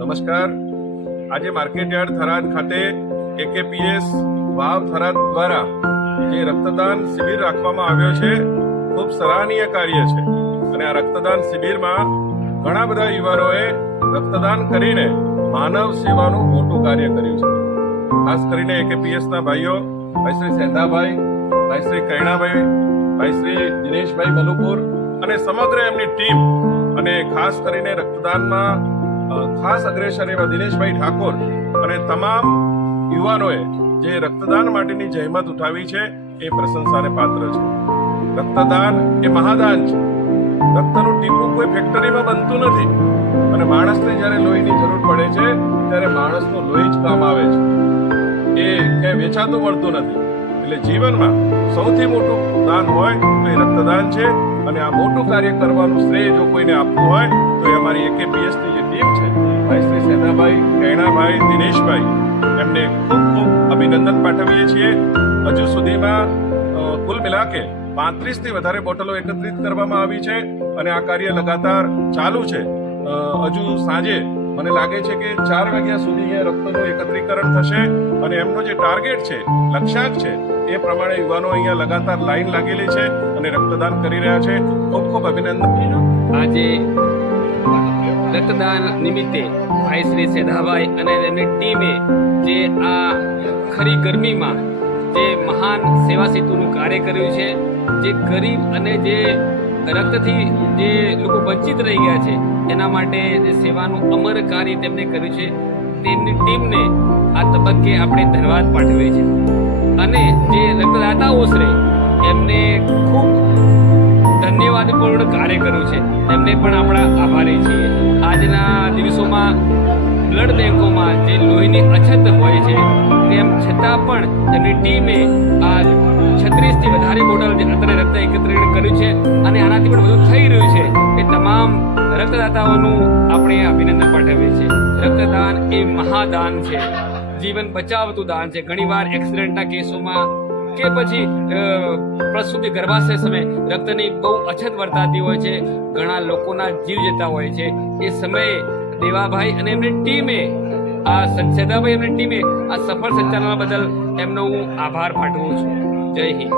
નમસ્કાર। આજે માર્કેટયાર્ડ થરાદ ખાતે એકેપીએસ વાવ થરાદ દ્વારા જે રક્તદાન શિબિર રાખવામાં આવ્યો છે, ખૂબ સરાહનીય કાર્ય છે અને આ રક્તદાન શિબિરમાં ઘણા બધા યુવાનોએ રક્તદાન કરીને માનવ સેવાનું મોટું કાર્ય કર્યું છે। ખાસ કરીને એકેપીએસના ભાઈઓ ભાઈ શ્રી સેંધાભાઈ, ભાઈ શ્રી કૈણાભાઈ, ભાઈ શ્રી દિનેશભાઈ મલુપુર અને સમગ્ર એમની ટીમ અને ખાસ કરીને રક્તદાનમાં ખાસ અગ્રેસર એવા દિનેશભાઈ ઠાકોર અને તમામ યુવાનોએ જે રક્તદાન માટેની જહેમત ઉઠાવી છે એ પ્રશંસાને પાત્ર છે। રક્તદાન એ મહાદાન છે। રક્તનું ટીપું કોઈ ફેક્ટરીમાં બનતું નથી અને માણસને જ્યારે લોહીની જરૂર પડે છે ત્યારે માણસનું લોહી જ કામ આવે છે, એ ક્યાંય વેચાતું મળતું નથી। એટલે જીવનમાં સૌથી મોટું દાન હોય તો એ રક્તદાન છે અને આ મોટું કાર્ય કરવાનું શ્રેય જો કોઈને આપવું હોય તો એ અમારી એકેપીએસની જે ટીમ છે, ભાઈ શ્રી સેનાભાઈ, કૈણાભાઈ, દિનેશભાઈ, એમને ખૂબ ખૂબ અભિનંદન પાઠવીએ છીએ। હજુ સુધીમાં કુલ મિલાકે 35થી વધારે બોટલો એકત્રિત કરવામાં આવી છે અને આ કાર્ય લગાતાર ચાલુ છે। હજુ સાંજે મને લાગે છે કે 4 વાગ્યા સુધી રક્તનું એકત્રીકરણ થશે અને એમનો જે ટાર્ગેટ છે, લક્ષ્યાંક છે, એ પ્રમાણે યુવાનો અહીંયા લગાતાર લાઈન લાગેલી છે અને રક્તદાન કરી રહ્યા છે। ખૂબ ખૂબ અભિનંદન। આજે રક્તદાન નિમિત્તે ભાઈ શ્રી સેધાભાઈ અને તેમની ટીમે જે આ ખરી ગરમીમાં જે મહાન સેવા સેતુનું કાર્ય કર્યું છે, જે ગરીબ અને જે રક્તથી જે લોકો વંચિત રહી ગયા છે એના માટે જે સેવાનું અમર કાર્ય તેમણે કર્યું છે, તેમની ટીમને આ તબક્કે આપણે ધન્યવાદ પાઠવીએ છીએ અને જે રક્તદાતાઓ છે એમને ખૂબ ધન્યવાદપૂર્ણ કાર્ય કર્યું છે, એમને પણ આપણા આભારી છીએ। આજના દિવસોમાં બ્લડ બેંકોમાં જે લોહીની અછત હોય છે તેમ છતાં પણ તેમની ટીમે આ 36થી વધારે બોટલ જે અત્યારે રક્ત એકત્રિત કર્યું છે અને આનાથી પણ વધુ થઈ રહ્યું છે એ તમામ રક્તદાતાઓનું આપણે અભિનંદન પાઠવીએ છીએ। રક્તદાન એ મહાદાન છે, જીવન બચાવતું દાન છે। ઘણીવાર એક્સિડન્ટના કેસોમાં કે પછી પ્રસૂતિ ગર્ભાશય સમયે રક્તની બહુ અછત વર્તાતી હોય છે, ઘણા લોકોના જીવ જતા હોય છે। એ સમયે દેવાભાઈ અને એમની ટીમે સેદાભાઈ એમની ટીમે આ સફળ સંચાલન બદલ એમનો હું આભાર પાઠવું છું। જય હિન્દ।